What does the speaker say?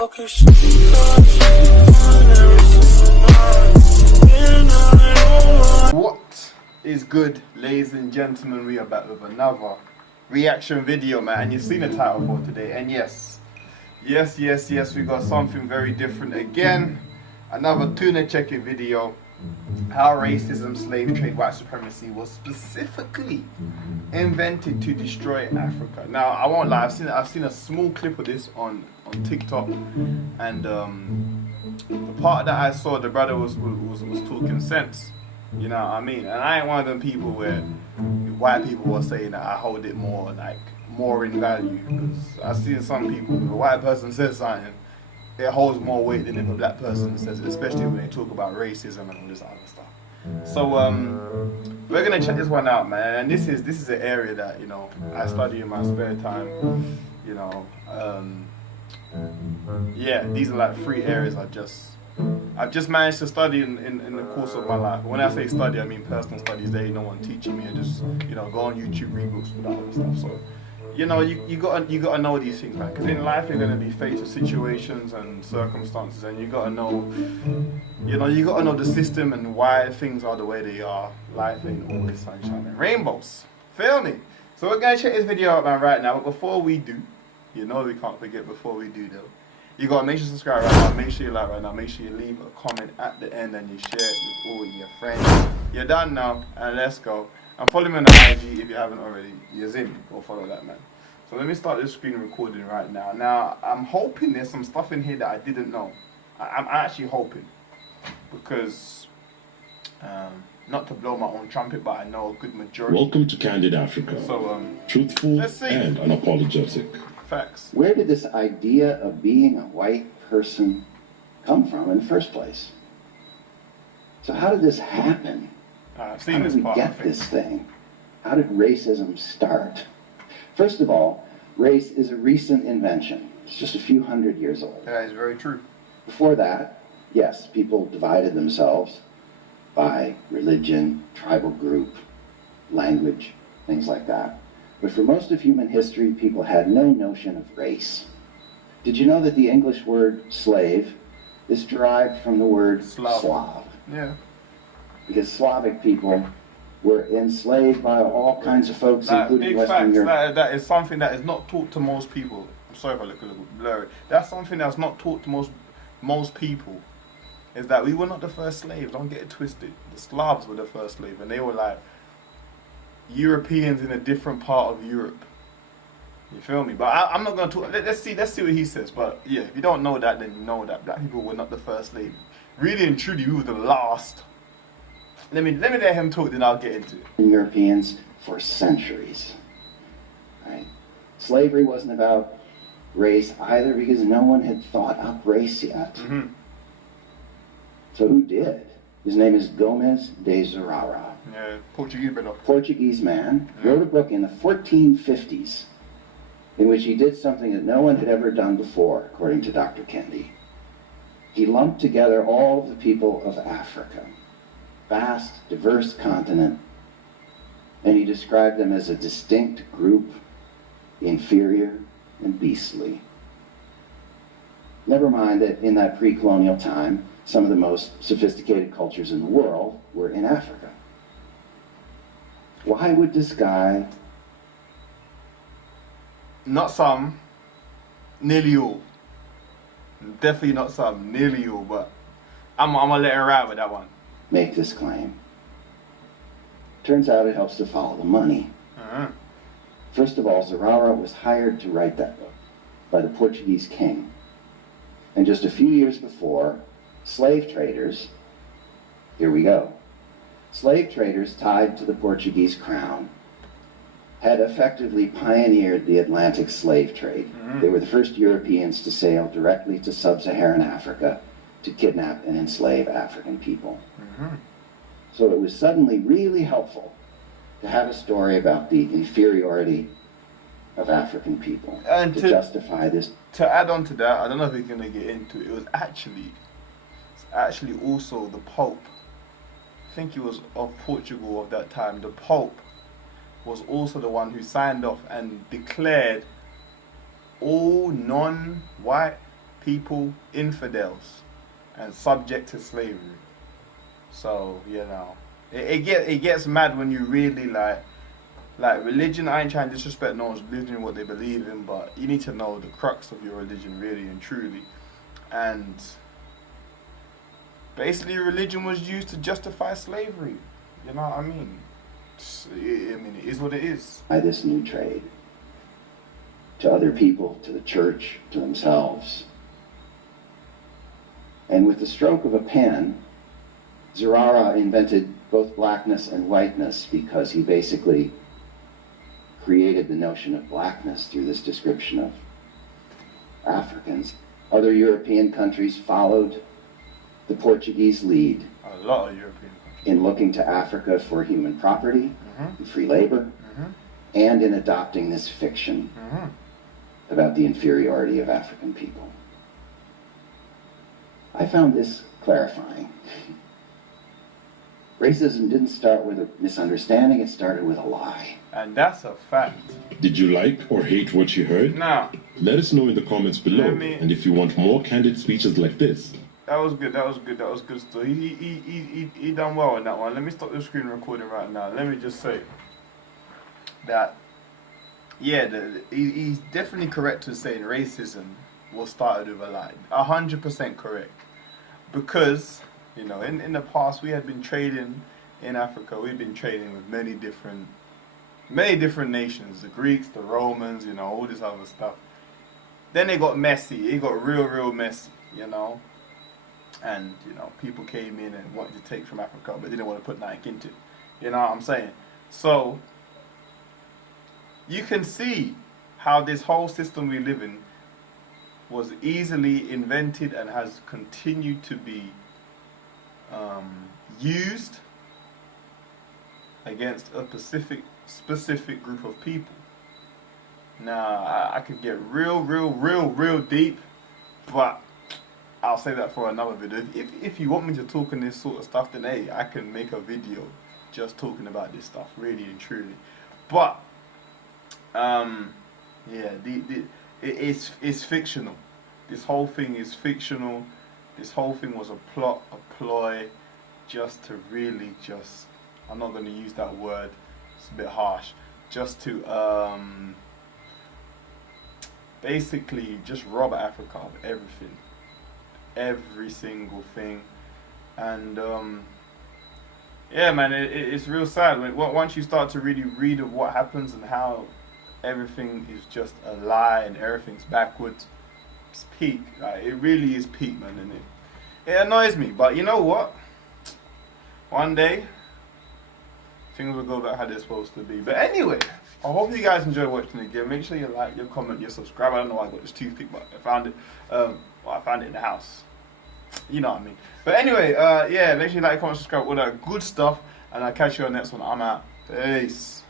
What is good, ladies and gentlemen? We are back with another reaction video, man. And you've seen the title for today. And yes, we got something very different again. Another tuna checking video. How racism, slave trade, white supremacy was specifically invented to destroy Africa. Now, I won't lie, I've seen a small clip of this on TikTok, and the part that I saw, the brother was talking sense. You know what I mean? And I ain't one of them people where white people were saying that I hold it more in value, because I've seen some people, if a white person says something, it holds more weight than if a black person says it, especially when they talk about racism and all this other stuff. So we're gonna check this one out, man. And this is an area that, you know, I study in my spare time. You know, yeah, these are like 3 areas I've just managed to study in the course of my life. When I say study, I mean personal studies. There ain't no one teaching me. I just, you know, go on YouTube, read books, all that other stuff. So, you know, you gotta know these things, man. Because in life you're gonna be faced with situations and circumstances, and you gotta know, you gotta know the system and why things are the way they are. Life ain't always sunshine and rainbows. Feel me? So we're gonna check this video out, man, right now. But before we do, you know we can't forget before we do though. You gotta make sure you subscribe right now, make sure you like right now, make sure you leave a comment at the end and you share it with all your friends. You're done now, and let's go. And follow me on the IG if you haven't already. You're in, go follow that, man. So let me start this screen recording right now. Now, I'm hoping there's some stuff in here that I didn't know. I'm actually hoping. Because, not to blow my own trumpet, but I know a good majority. Welcome to Candid Africa. So, truthful and unapologetic. Facts. Where did this idea of being a white person come from in the first place? So how did this happen? I've seen this part. How did we get this thing? How did racism start? First of all, race is a recent invention. It's just a few hundred years old. That is very true. Before that, yes, people divided themselves by religion, tribal group, language, things like that. But for most of human history, people had no notion of race. Did you know that the English word slave is derived from the word Slav? Yeah. Because Slavic people were enslaved by all kinds of folks, including Western Europe. That is something that is not taught to most people. I'm sorry if I look a little blurry. That's something that's not taught to most people. Is that we were not the first slaves. Don't get it twisted. The Slavs were the first slaves, and they were like Europeans in a different part of Europe. You feel me? But I'm not going to talk. Let's see what he says. But yeah, if you don't know that, then you know that black people were not the first slave. Really and truly, we were the last. Let me let him talk, then I'll get into it. Europeans for centuries. Right? Slavery wasn't about race either, because no one had thought up race yet. Mm-hmm. So who did? His name is Gomes de Zurara. Yeah, Portuguese brother. Portuguese man, wrote a book in the 1450s in which he did something that no one had ever done before, according to Dr. Kendi. He lumped together all of the people of Africa, vast, diverse continent, and he described them as a distinct group, inferior and beastly. Never mind that in that pre-colonial time, some of the most sophisticated cultures in the world were in Africa. Why would this guy... Not some, nearly all. Definitely not some, nearly all, but I'm gonna let him ride with that one. Make this claim? Turns out it helps to follow the money. First of all, Zurara was hired to write that book by the Portuguese king. And just a few years before, slave traders, here we go, slave traders tied to the Portuguese crown had effectively pioneered the Atlantic slave trade. They were the first Europeans to sail directly to sub-Saharan Africa to kidnap and enslave African people. So it was suddenly really helpful to have a story about the inferiority of African people and to justify this. To add on to that, I don't know if we're going to get into it, it was actually also the Pope. I think he was of Portugal of that time. The Pope was also the one who signed off and declared all non-white people infidels and subject to slavery. So, you know, it gets mad when you really like religion. I ain't trying to disrespect no one's religion and what they believe in, but you need to know the crux of your religion really and truly. And basically religion was used to justify slavery. You know what I mean? It is what it is. By this new trade, to other people, to the church, to themselves. And with the stroke of a pen, Zurara invented both blackness and whiteness because he basically created the notion of blackness through this description of Africans. Other European countries followed the Portuguese lead. A lot of European countries. In looking to Africa for human property and free labor, and in adopting this fiction about the inferiority of African people. I found this clarifying. Racism didn't start with a misunderstanding, it started with a lie. And that's a fact. Did you like or hate what you heard? Now, let us know in the comments below. And if you want more candid speeches like this. That was good stuff. He done well in that one. Let me stop the screen recording right now. Let me just say that, yeah, he's definitely correct in saying racism was started with a lie. 100% correct. Because, you know, in the past we had been trading in Africa. We've been trading with many different nations. The Greeks, the Romans, you know, all this other stuff. Then it got messy. It got real messy, you know. And, you know, people came in and wanted to take from Africa, but didn't want to put Nike into it. You know what I'm saying? So, you can see how this whole system we live in was easily invented and has continued to be used against a specific group of people. Now, I could get real deep, but I'll say that for another video. If you want me to talk on this sort of stuff, then hey, I can make a video just talking about this stuff, really and truly. But yeah, it's fictional. This whole thing is fictional. This whole thing was a plot, a ploy, just to really just, I'm not going to use that word, it's a bit harsh, just to basically just rob Africa of everything. Every single thing. And yeah, man, it's real sad. Once you start to really read of what happens and how everything is just a lie and everything's backwards, it's peak. Like, it really is peak, man, isn't it? It annoys me, but you know what? One day, things will go back how they're supposed to be. But anyway, I hope you guys enjoy watching the game. Make sure you like, you comment, you subscribe. I don't know why I got this toothpick, but I found it. Well, I found it in the house. You know what I mean. But anyway, yeah, make sure you like, comment, subscribe, all that good stuff. And I'll catch you on the next one. I'm out. Peace.